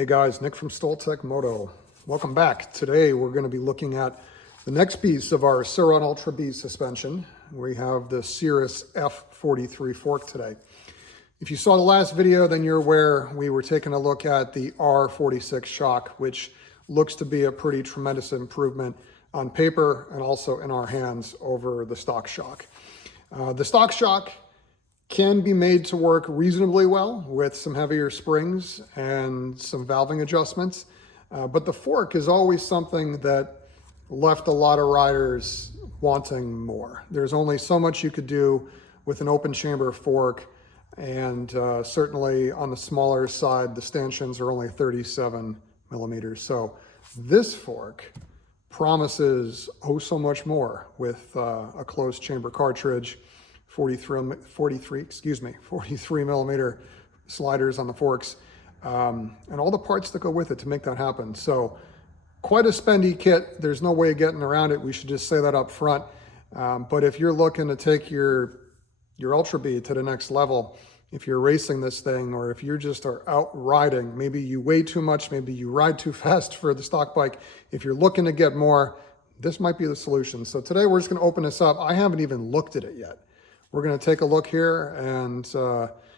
Hey guys, Nick from Stoltec Moto. Welcome back. Today we're going to be looking at the next piece of our Sur Ron Ultra Bee suspension. We have the Sirris F43 fork today. If you saw the last video, then you're aware we were taking a look at the R46 shock, which looks to be a pretty tremendous improvement on paper and also in our hands over the stock shock. The stock shock can be made to work reasonably well with some heavier springs and some valving adjustments. But the fork is always something that left a lot of riders wanting more. There's only so much you could do with an open chamber fork, and certainly on the smaller side, the stanchions are only 37 millimeters. So this fork promises oh so much more with a closed chamber cartridge, 43 millimeter sliders on the forks, and all the parts that go with it to make that happen. So quite a spendy kit. There's no way of getting around it. We should just say that up front. But if you're looking to take your Ultra Bee to the next level, if you're racing this thing, or if you're just are out riding, maybe you weigh too much, maybe you ride too fast for the stock bike. If you're looking to get more, this might be the solution. So today we're just going to open this up. I haven't even looked at it yet. We're going to take a look here and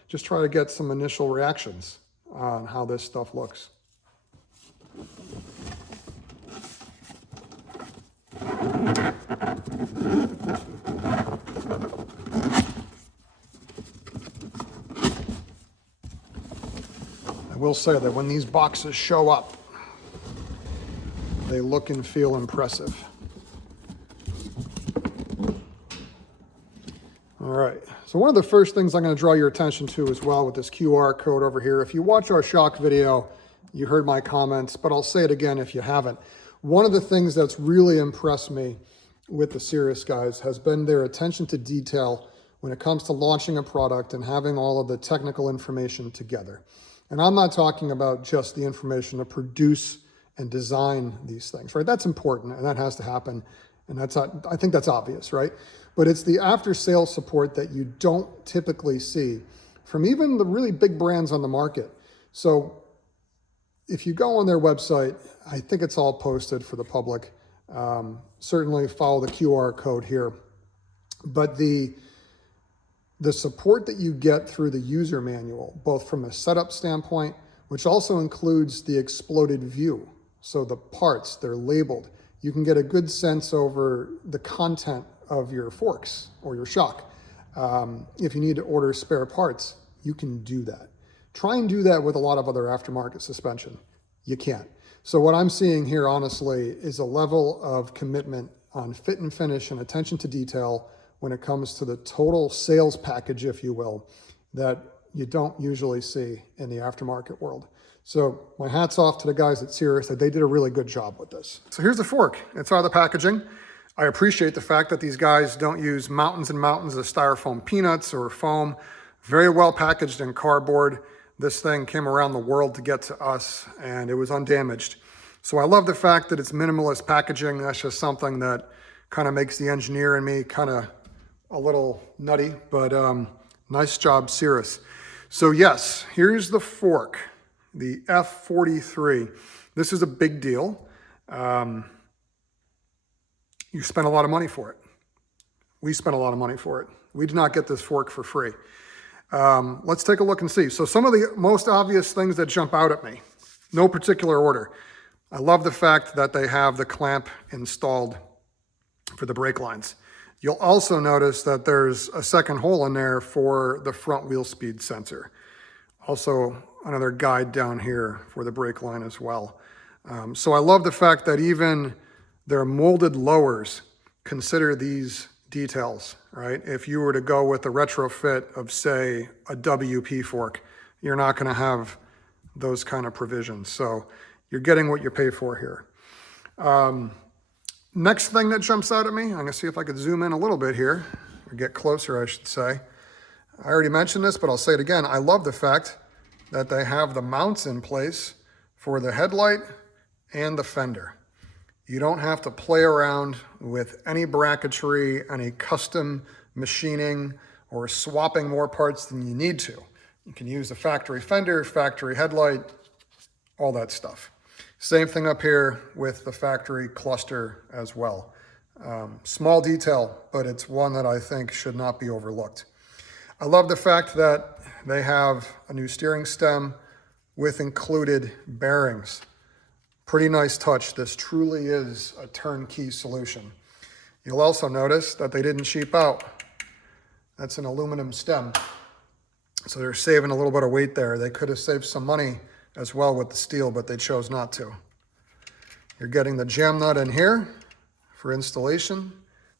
just try to get some initial reactions on how this stuff looks. I will say that when these boxes show up, they look and feel impressive. All right, so one of the first things I'm going to draw your attention to as well with this QR code over here. If you watch our shock video, you heard my comments, but I'll say it again if you haven't. One of the things that's really impressed me with the Sirris guys has been their attention to detail when it comes to launching a product and having all of the technical information together. And I'm not talking about just the information to produce and design these things, right? That's important and that has to happen. And I think that's obvious, right? But it's the after-sales support that you don't typically see from even the really big brands on the market. So if you go on their website, I think it's all posted for the public. Certainly follow the QR code here. But the support that you get through the user manual, both from a setup standpoint, which also includes the exploded view. So the parts, they're labeled. You can get a good sense over the content of your forks or your shock. If you need to order spare parts, you can do that. Try and do that with a lot of other aftermarket suspension. You can't. So what I'm seeing here, honestly, is a level of commitment on fit and finish and attention to detail when it comes to the total sales package, if you will, that you don't usually see in the aftermarket world. So my hat's off to the guys at Sirris. They did a really good job with this. So here's the fork. It's out of the packaging. I appreciate the fact that these guys don't use mountains and mountains of styrofoam peanuts or foam. Very well packaged in cardboard. This thing came around the world to get to us and it was undamaged. So I love the fact that it's minimalist packaging. That's just something that kind of makes the engineer in me kind of a little nutty, but nice job, Sirris. So yes, here's the fork, the F43. This is a big deal. You spent a lot of money for it. We spent a lot of money for it. We did not get this fork for free. Let's take a look and see. So some of the most obvious things that jump out at me, no particular order. I love the fact that they have the clamp installed for the brake lines. You'll also notice that there's a second hole in there for the front wheel speed sensor. Also another guide down here for the brake line as well. So I love the fact that even their molded lowers consider these details, right? If you were to go with a retrofit of, say, a WP fork, you're not going to have those kind of provisions. So you're getting what you pay for here. Next thing that jumps out at me, I'm going to see if I could zoom in a little bit here, or get closer, I should say. I already mentioned this, but I'll say it again. I love the fact that they have the mounts in place for the headlight and the fender. You don't have to play around with any bracketry, any custom machining, or swapping more parts than you need to. You can use the factory fender, factory headlight, all that stuff. Same thing up here with the factory cluster as well. Small detail, but it's one that I think should not be overlooked. I love the fact that they have a new steering stem with included bearings. Pretty nice touch. This truly is a turnkey solution. You'll also notice that they didn't cheap out. That's an aluminum stem. So they're saving a little bit of weight there. They could have saved some money as well with the steel, but they chose not to. You're getting the jam nut in here for installation.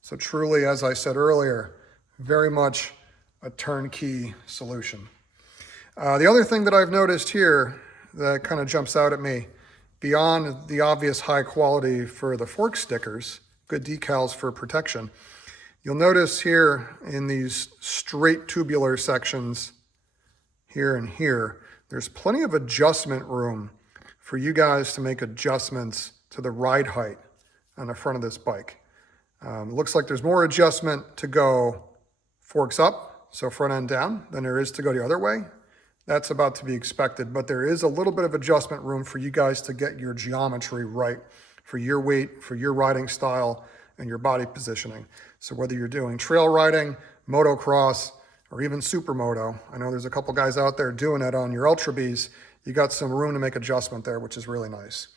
So truly, as I said earlier, very much a turnkey solution. The other thing that I've noticed here that kind of jumps out at me, beyond the obvious high quality for the fork stickers, good decals for protection, you'll notice here in these straight tubular sections, here and here, there's plenty of adjustment room for you guys to make adjustments to the ride height on the front of this bike. It looks like there's more adjustment to go forks up, so front end down, than there is to go the other way. That's about to be expected, but there is a little bit of adjustment room for you guys to get your geometry right for your weight, for your riding style, and your body positioning. So whether you're doing trail riding, motocross, or even supermoto, I know there's a couple guys out there doing it on your Ultra Bees, you got some room to make adjustment there, which is really nice.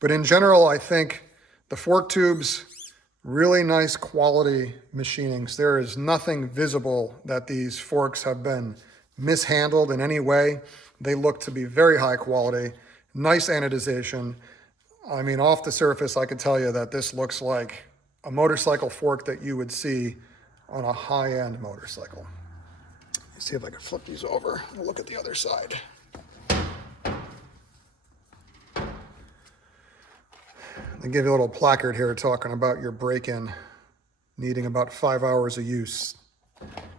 But in general, I think the fork tubes, really nice quality machinings. There is nothing visible that these forks have been mishandled in any way. They look to be very high quality, nice anodization. I mean, off the surface, I can tell you that this looks like a motorcycle fork that you would see on a high-end motorcycle. Let's see if I can flip these over and look at the other side. They give you a little placard here talking about your break-in needing about 5 hours of use,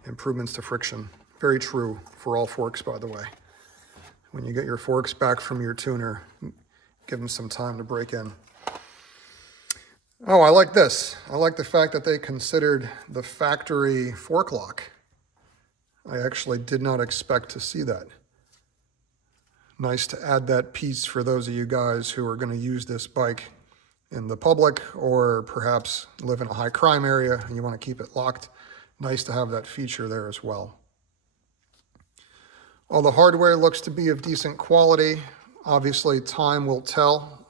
improvements to friction. Very true for all forks, by the way. When you get your forks back from your tuner, give them some time to break in. Oh, I like this. I like the fact that they considered the factory fork lock. I actually did not expect to see that. Nice to add that piece for those of you guys who are going to use this bike in the public or perhaps live in a high crime area and you want to keep it locked. Nice to have that feature there as well. All the hardware looks to be of decent quality. Obviously, time will tell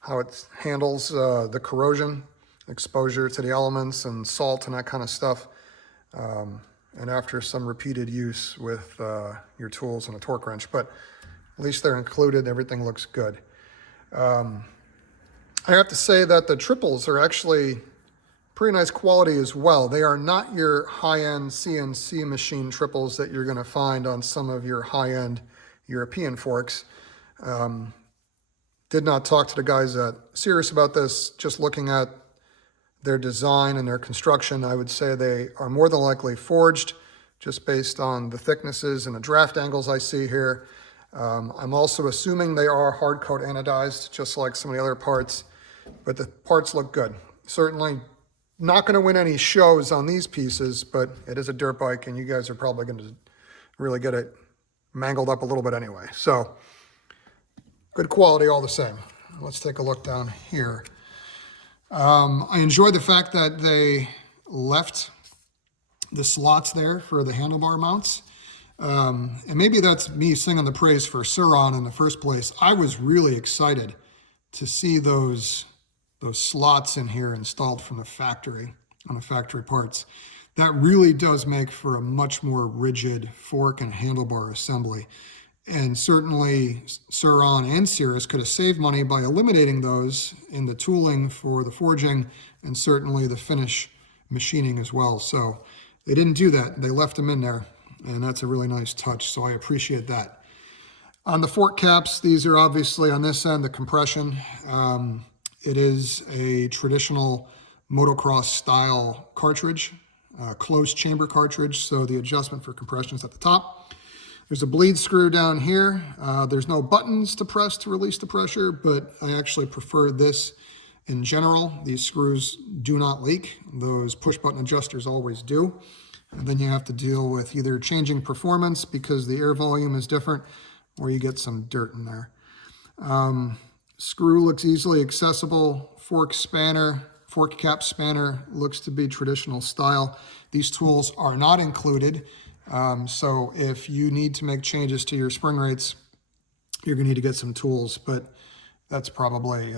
how it handles the corrosion, exposure to the elements and salt and that kind of stuff. And after some repeated use with your tools and a torque wrench, but at least they're included, everything looks good. I have to say that the triples are actually pretty nice quality as well. They are not your high-end CNC machine triples that you're gonna find on some of your high-end European forks. Did not talk to the guys at Sirris about this, just looking at their design and their construction, I would say they are more than likely forged just based on the thicknesses and the draft angles I see here. I'm also assuming they are hard coat anodized, just like some of the other parts, but the parts look good. Certainly not going to win any shows on these pieces, but it is a dirt bike and you guys are probably going to really get it mangled up a little bit anyway. So good quality all the same. Let's take a look down here. I enjoy the fact that they left the slots there for the handlebar mounts. And maybe that's me singing the praise for Sur Ron in the first place. I was really excited to see those slots in here installed from the factory, on the factory parts. That really does make for a much more rigid fork and handlebar assembly. And certainly Sur Ron and Sirris could have saved money by eliminating those in the tooling for the forging and certainly the finish machining as well. So they didn't do that. They left them in there, and that's a really nice touch. So I appreciate that. On the fork caps, these are obviously on this end, the compression. It is a traditional motocross style cartridge, closed chamber cartridge. So the adjustment for compression is at the top. There's a bleed screw down here. There's no buttons to press to release the pressure, but I actually prefer this in general. These screws do not leak. Those push button adjusters always do. And then you have to deal with either changing performance because the air volume is different or you get some dirt in there. Screw looks easily accessible. Fork cap spanner looks to be traditional style. These tools are not included. So if you need to make changes to your spring rates, you're gonna need to get some tools, but that's probably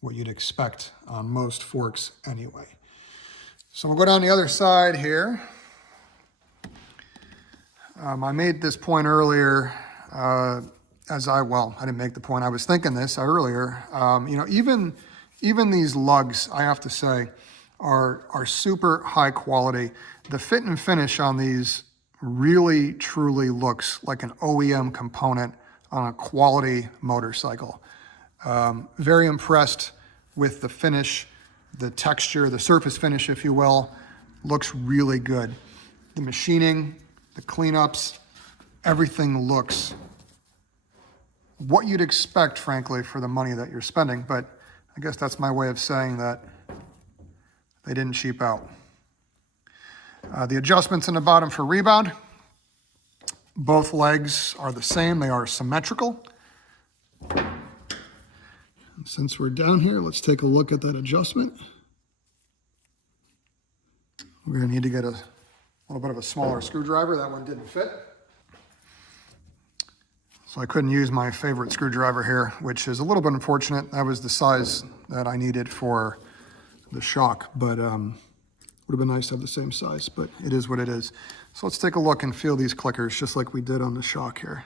what you'd expect on most forks anyway. So we'll go down the other side here. I made this point earlier, I didn't make the point, I was thinking this earlier. You know, even these lugs, I have to say, are super high quality. The fit and finish on these really, truly looks like an OEM component on a quality motorcycle. Very impressed with the finish, the texture, the surface finish, if you will, looks really good. The machining, the cleanups, everything looks what you'd expect, frankly, for the money that you're spending. But I guess that's my way of saying that they didn't cheap out. The adjustments in the bottom for rebound, both legs are the same. They are symmetrical. And since we're down here, let's take a look at that adjustment. We're gonna need to get a little bit of a smaller screwdriver. That one didn't fit. So I couldn't use my favorite screwdriver here, which is a little bit unfortunate. That was the size that I needed for the shock, but would have been nice to have the same size, but it is what it is. So let's take a look and feel these clickers just like we did on the shock here.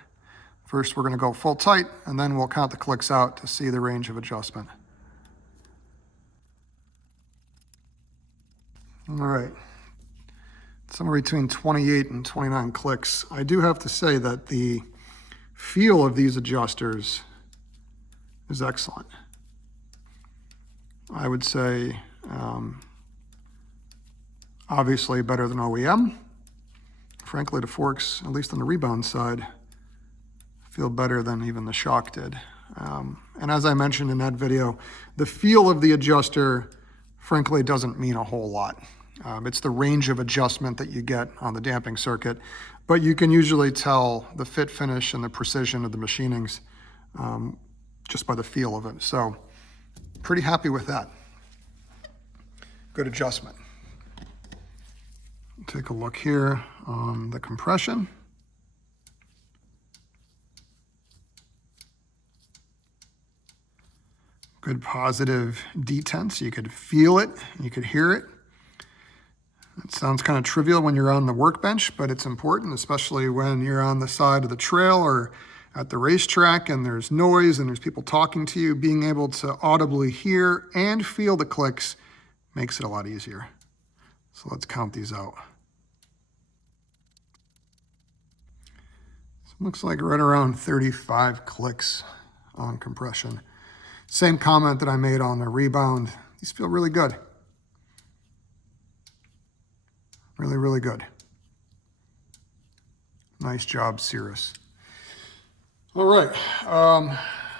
First, we're gonna go full tight, and then we'll count the clicks out to see the range of adjustment. All right, somewhere between 28 and 29 clicks. I do have to say that the feel of these adjusters is excellent. I would say, obviously better than OEM. Frankly, the forks, at least on the rebound side, feel better than even the shock did. And as I mentioned in that video, the feel of the adjuster, frankly, doesn't mean a whole lot. It's the range of adjustment that you get on the damping circuit, but you can usually tell the fit, finish, and the precision of the machinings just by the feel of it. So pretty happy with that. Good adjustment. Take a look here on the compression. Good positive detents. You could feel it, you could hear it. It sounds kind of trivial when you're on the workbench, but it's important, especially when you're on the side of the trail or at the racetrack and there's noise and there's people talking to you. Being able to audibly hear and feel the clicks makes it a lot easier. So let's count these out. So it looks like right around 35 clicks on compression. Same comment that I made on the rebound. These feel really good. Really, really good. Nice job, Sirris. All right. I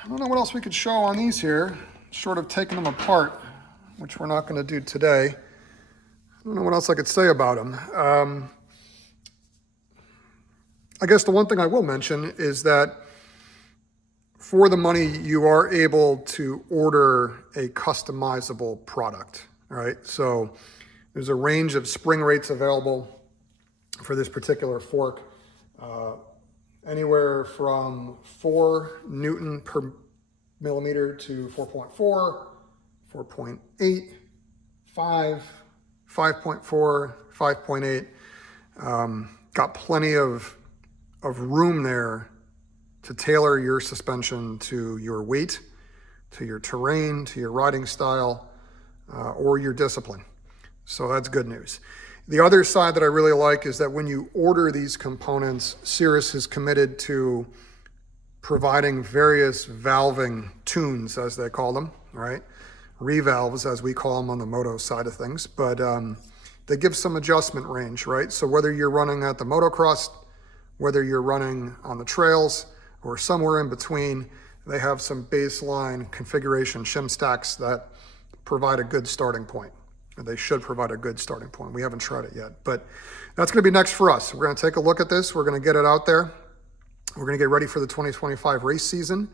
don't know what else we could show on these here, short of taking them apart, which we're not going to do today. I don't know what else I could say about them. I guess the one thing I will mention is that for the money, you are able to order a customizable product, all right? So there's a range of spring rates available for this particular fork, anywhere from 4 Newton per millimeter to 4.4, 4.8, 5, 5.4, 5.8. Got plenty of room there to tailor your suspension to your weight, to your terrain, to your riding style, or your discipline. So that's good news. The other side that I really like is that when you order these components, Sirris is committed to providing various valving tunes, as they call them, right? Revalves, as we call them on the Moto side of things, but they give some adjustment range, right? So whether you're running at the motocross, whether you're running on the trails, or somewhere in between, they have some baseline configuration shim stacks that provide a good starting point. They should provide a good starting point. We haven't tried it yet, but that's gonna be next for us. We're gonna take a look at this. We're gonna get it out there. We're going to get ready for the 2025 race season.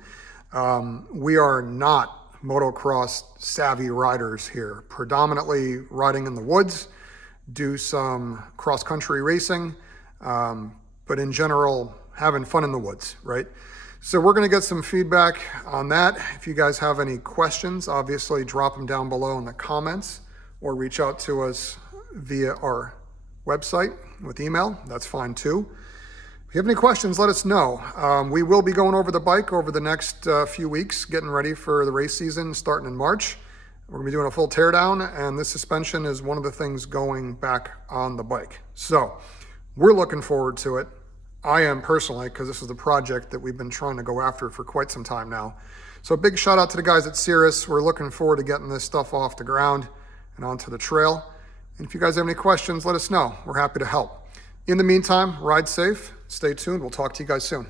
We are not motocross savvy riders here, predominantly riding in the woods, do some cross-country racing, but in general, having fun in the woods, right? So we're going to get some feedback on that. If you guys have any questions, obviously drop them down below in the comments or reach out to us via our website with email. That's fine too. If you have any questions, let us know. We will be going over the bike over the next few weeks, getting ready for the race season starting in March. We're gonna be doing a full teardown, and this suspension is one of the things going back on the bike. So we're looking forward to it. I am personally, because this is the project that we've been trying to go after for quite some time now. So a big shout out to the guys at Sirris. We're looking forward to getting this stuff off the ground and onto the trail. And if you guys have any questions, let us know. We're happy to help. In the meantime, ride safe, stay tuned. We'll talk to you guys soon.